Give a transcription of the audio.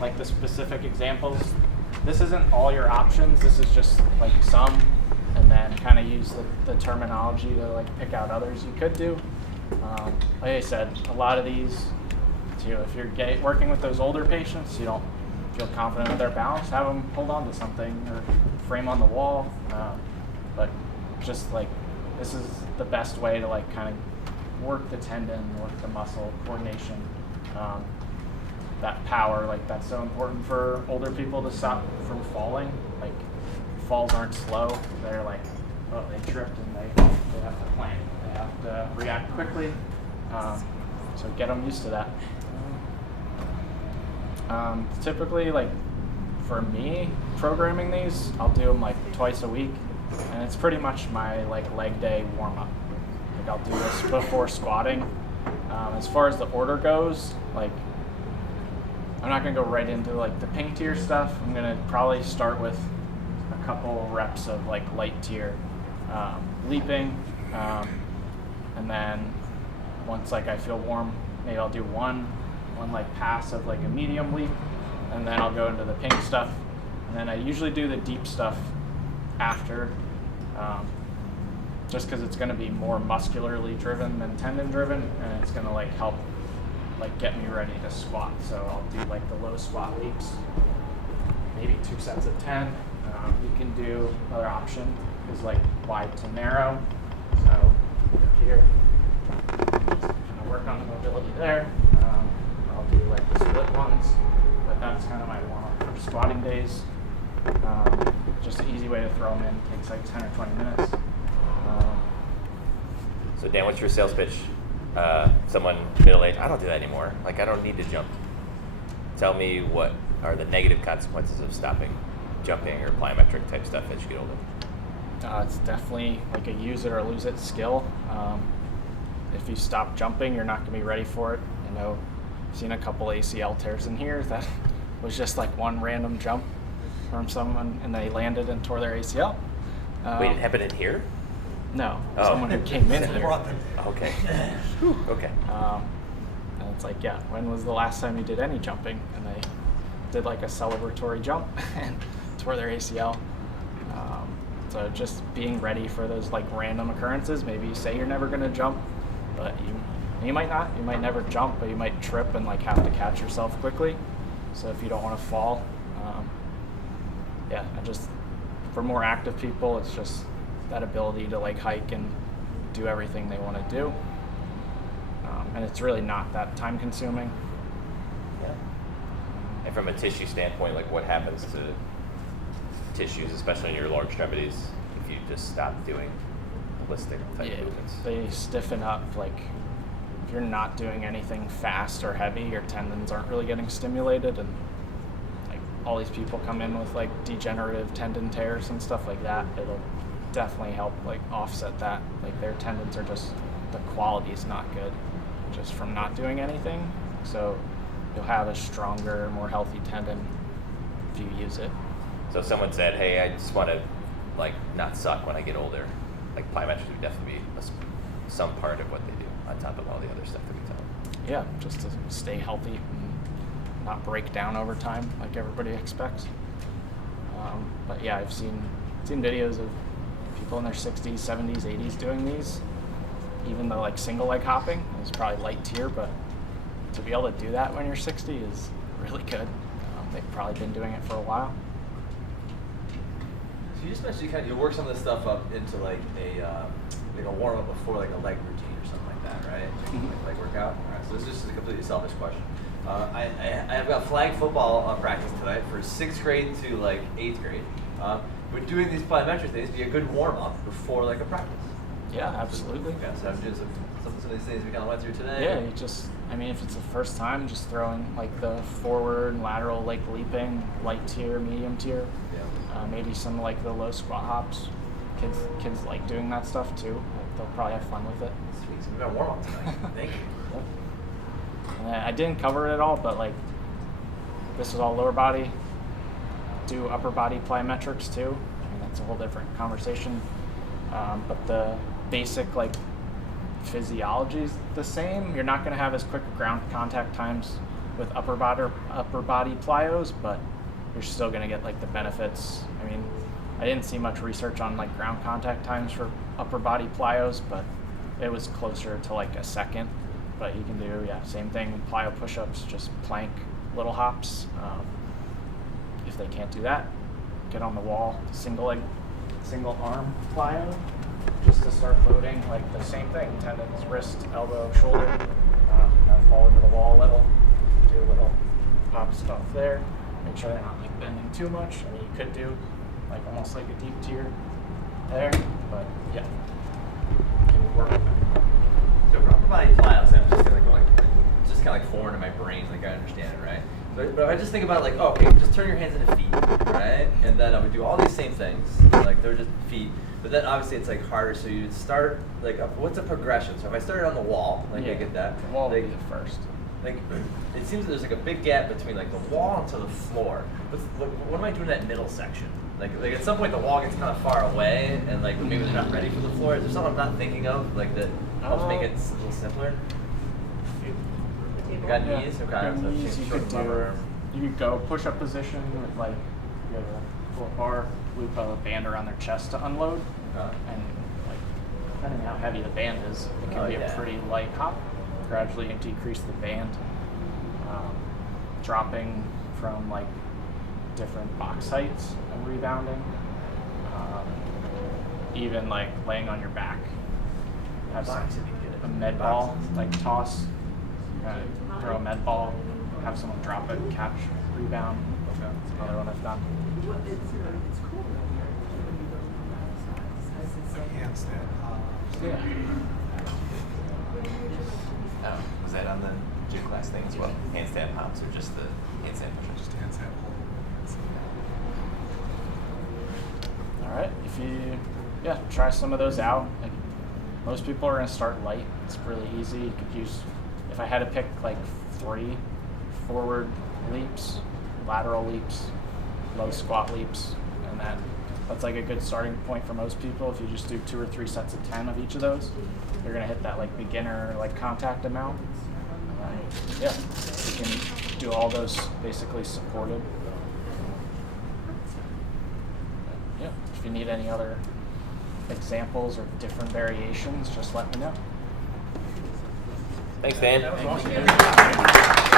like the specific examples, this isn't all your options. This is just like some, and then kind of use the terminology to like pick out others you could do. Like I said, a lot of these, too, if you're working with those older patients, you don't feel confident with their balance, have them hold on to something or frame on the wall. But just like, this is the best way to like kind of work the tendon, work the muscle, coordination, that power, like that's so important for older people to stop from falling. Like falls aren't slow, they're like, oh, they tripped and they have to plan. They have to react quickly. So get them used to that. Typically, like for me, programming these, I'll do them like twice a week, and it's pretty much my like leg day warm up. Like I'll do this before squatting. As far as the order goes, like I'm not gonna go right into like the ping tier stuff. I'm gonna probably start with a couple reps of like light tier leaping, and then once like I feel warm, maybe I'll do one like pass of like a medium leap, and then I'll go into the ping stuff, and then I usually do the deep stuff after, just because it's going to be more muscularly driven than tendon driven, and it's going to like help like get me ready to squat. So I'll do like the low squat leaps, maybe 2 sets of 10. You can do another option is like wide to narrow. So here, just kind of work on the mobility there. I'll do like the split ones, but that's kind of my warm-up for squatting days. Just an easy way to throw them in. Takes like 10 or 20 minutes. So Dan, what's your sales pitch? Someone middle-aged, I don't do that anymore. Like I don't need to jump. Tell me what are the negative consequences of stopping jumping or plyometric type stuff as you get older? It's definitely like a use it or lose it skill. If you stop jumping, you're not going to be ready for it. You know, I've seen a couple ACL tears in here that was just like one random jump from someone, and they landed and tore their ACL. Wait, it happened in here? No, someone who came in here. Okay. Okay. And it's like, yeah, when was the last time you did any jumping? And they did like a celebratory jump and tore their ACL. So just being ready for those like random occurrences. Maybe you say you're never going to jump, but you might not. You might never jump, but you might trip and like have to catch yourself quickly. So if you don't want to fall, I just, for more active people, it's just that ability to like hike and do everything they want to do. And it's really not that time consuming. Yeah. And from a tissue standpoint, like what happens to tissues, especially in your lower extremities, if you just stop doing holistic type movements? They stiffen up. Like if you're not doing anything fast or heavy, your tendons aren't really getting stimulated, and like all these people come in with like degenerative tendon tears and stuff like that. It'll definitely help like offset that. Like their tendons are just, the quality's not good just from not doing anything. So you'll have a stronger, more healthy tendon if you use it. So if someone said, hey, I just want to like not suck when I get older, like plyometrics would definitely be some part of what they do on top of all the other stuff that we tell them. Yeah, just to stay healthy and not break down over time like everybody expects. But yeah, I've seen videos of people in their 60s, 70s, 80s doing these. Even though like single leg hopping is probably light tier, but to be able to do that when you're 60 is really good. They've probably been doing it for a while. So you just mentioned you work some of this stuff up into like a warm up before like a leg routine or something like that, right? Mm-hmm. Like workout. All right. So this is just a completely selfish question. I've got flag football practice tonight for 6th grade to like 8th grade. Would doing these plyometric things be a good warm up before like a practice? Yeah, absolutely. Yeah, so I'm just some of these things we kind of went through today. Yeah, you just, I mean, if it's the first time, just throwing like the forward and lateral like leaping, light tier, medium tier. Yeah. Maybe some like the low squat hops. Kids like doing that stuff too. Like, they'll probably have fun with it. Sweet. So we got warm up tonight. Thank you. Yep. And I didn't cover it at all, but like this is all lower body. Do upper body plyometrics too. I mean, that's a whole different conversation. But the basic like physiology is the same. You're not going to have as quick ground contact times with upper body plyos, but you're still going to get like the benefits. I mean, I didn't see much research on like ground contact times for upper body plyos, but it was closer to like a second. But you can do, yeah, same thing, plyo push-ups, just plank, little hops. If they can't do that, get on the wall, single arm plyo, just to start loading, like the same thing, tendons, wrist, elbow, shoulder. Kind of fall into the wall a little, do a little hop stuff there. Make sure they're not like bending too much. I mean, you could do like almost like a deep tier there, but yeah, you can work with it. So for upper body plyos, I'm just kind of like foreign to my brain. Like I understand it, right? But if I just think about like, oh, okay, just turn your hands into feet, right? And then I would do all these same things, like they're just feet. But then obviously it's like harder. So you would start like, what's a progression? So if I started on the wall, like I get that. The wall like, would be the first. Like it seems that there's like a big gap between like the wall and to the floor. What am I doing in that middle section? Like at some point the wall gets kind of far away, and like maybe they're not ready for the floor. Is there something I'm not thinking of, like that helps make it a little simpler? You got knees? Okay. So Knees, you could do. You could go push-up position with like you have a pull-up bar, loop a band around their chest to unload, and like depending on how heavy the band is, it can be a pretty light hop. Gradually decrease the band, dropping from like different box heights and rebounding, even like laying on your back. Have a med ball, like toss, throw a med ball, have someone drop it, catch, rebound. That's another one I've done. Yeah. Oh, was that on the gym class thing as well? Handstand hops or just the handstand push-ups? Just handstand pull. All right, if you, try some of those out. Like, most people are gonna start light. It's really easy. You could use, if I had to pick like 3 forward leaps, lateral leaps, low squat leaps, and that's like a good starting point for most people. If you just do 2 or 3 sets of 10 of each of those, you're gonna hit that like beginner like contact amount. You can do all those basically supported. Yeah, if you need any other examples or different variations, just let me know. Thanks, Dan. Thank you.